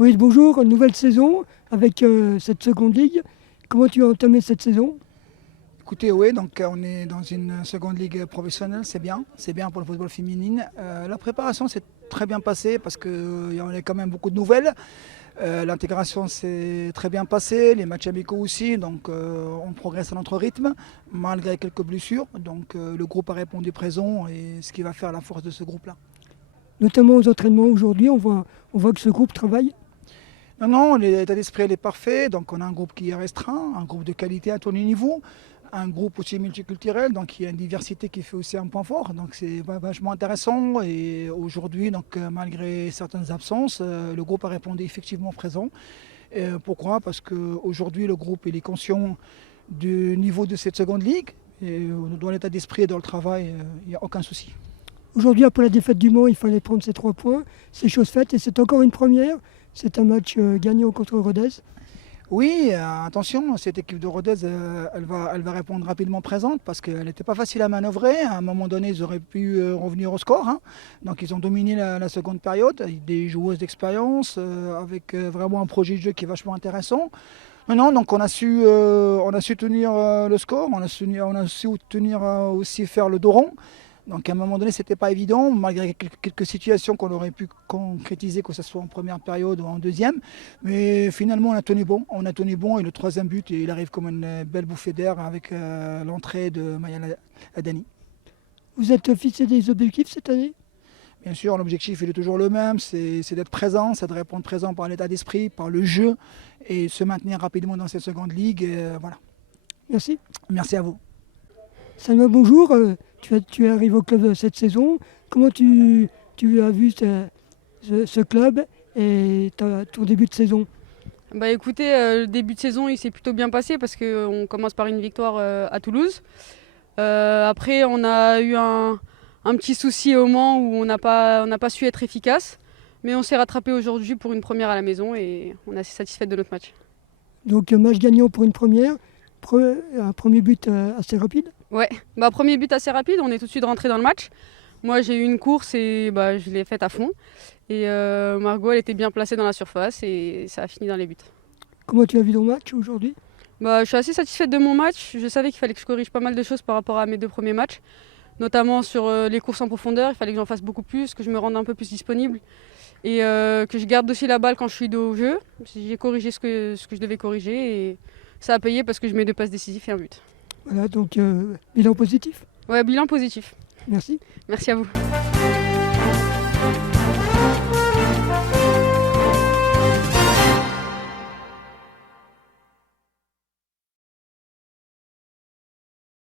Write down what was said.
Oui, bonjour, nouvelle saison avec cette seconde ligue. Comment tu as entamé cette saison? Écoutez, oui, donc on est dans une seconde ligue professionnelle, c'est bien pour le football féminin. La préparation s'est très bien passée parce qu'il y en a quand même beaucoup de nouvelles. L'intégration s'est très bien passée, les matchs amicaux aussi, donc on progresse à notre rythme malgré quelques blessures. Donc le groupe a répondu présent et ce qui va faire la force de ce groupe-là. Notamment aux entraînements aujourd'hui, on voit que ce groupe travaille. Non, non, l'état d'esprit elle est parfait, donc on a un groupe qui est restreint, un groupe de qualité à tous les niveaux, un groupe aussi multiculturel, donc il y a une diversité qui fait aussi un point fort, donc c'est vachement intéressant. Et aujourd'hui, donc malgré certaines absences, le groupe a répondu effectivement présent. Pourquoi? Parce qu'aujourd'hui le groupe il est conscient du niveau de cette seconde ligue, et dans l'état d'esprit et dans le travail, il n'y a aucun souci. Aujourd'hui, après la défaite du Mans, il fallait prendre ces 3 points. C'est chose faite et c'est encore une première. C'est un match gagnant contre Rodez. Oui, attention, cette équipe de Rodez, elle va répondre rapidement présente parce qu'elle n'était pas facile à manœuvrer. À un moment donné, ils auraient pu revenir au score, hein. Donc ils ont dominé la seconde période, avec des joueuses d'expérience, avec vraiment un projet de jeu qui est vachement intéressant. Non, non, donc on a su tenir le score, on a su tenir aussi faire le dos rond. Donc à un moment donné, c'était pas évident, malgré quelques situations qu'on aurait pu concrétiser, que ce soit en première période ou en deuxième. Mais finalement, on a tenu bon et le troisième but, il arrive comme une belle bouffée d'air avec l'entrée de Maya Adani. Vous êtes fixé des objectifs cette année? Bien sûr, l'objectif il est toujours le même, c'est d'être présent, c'est de répondre présent par l'état d'esprit, par le jeu et se maintenir rapidement dans cette seconde ligue. Voilà. Merci. Merci à vous. Salma, bonjour. Tu arrives au club cette saison. Comment tu as vu ce club et ton début de saison? Bah écoutez, le début de saison il s'est plutôt bien passé parce qu'on commence par une victoire à Toulouse. Après on a eu un petit souci au Mans où on n'a pas su être efficace. Mais on s'est rattrapé aujourd'hui pour une première à la maison et on est assez satisfait de notre match. Donc match gagnant pour une première. Un premier but assez rapide. Ouais, premier but assez rapide, on est tout de suite rentré dans le match. Moi j'ai eu une course et je l'ai faite à fond. Et Margot elle était bien placée dans la surface et ça a fini dans les buts. Comment tu as vu ton match aujourd'hui? Je suis assez satisfaite de mon match. Je savais qu'il fallait que je corrige pas mal de choses par rapport à mes 2 premiers matchs. Notamment sur les courses en profondeur, il fallait que j'en fasse beaucoup plus, que je me rende un peu plus disponible. Et que je garde aussi la balle quand je suis dos au jeu. J'ai corrigé ce que je devais corriger et ça a payé parce que je mets 2 passes décisives et un but. Voilà, donc bilan positif. Ouais, bilan positif. Merci. Merci à vous.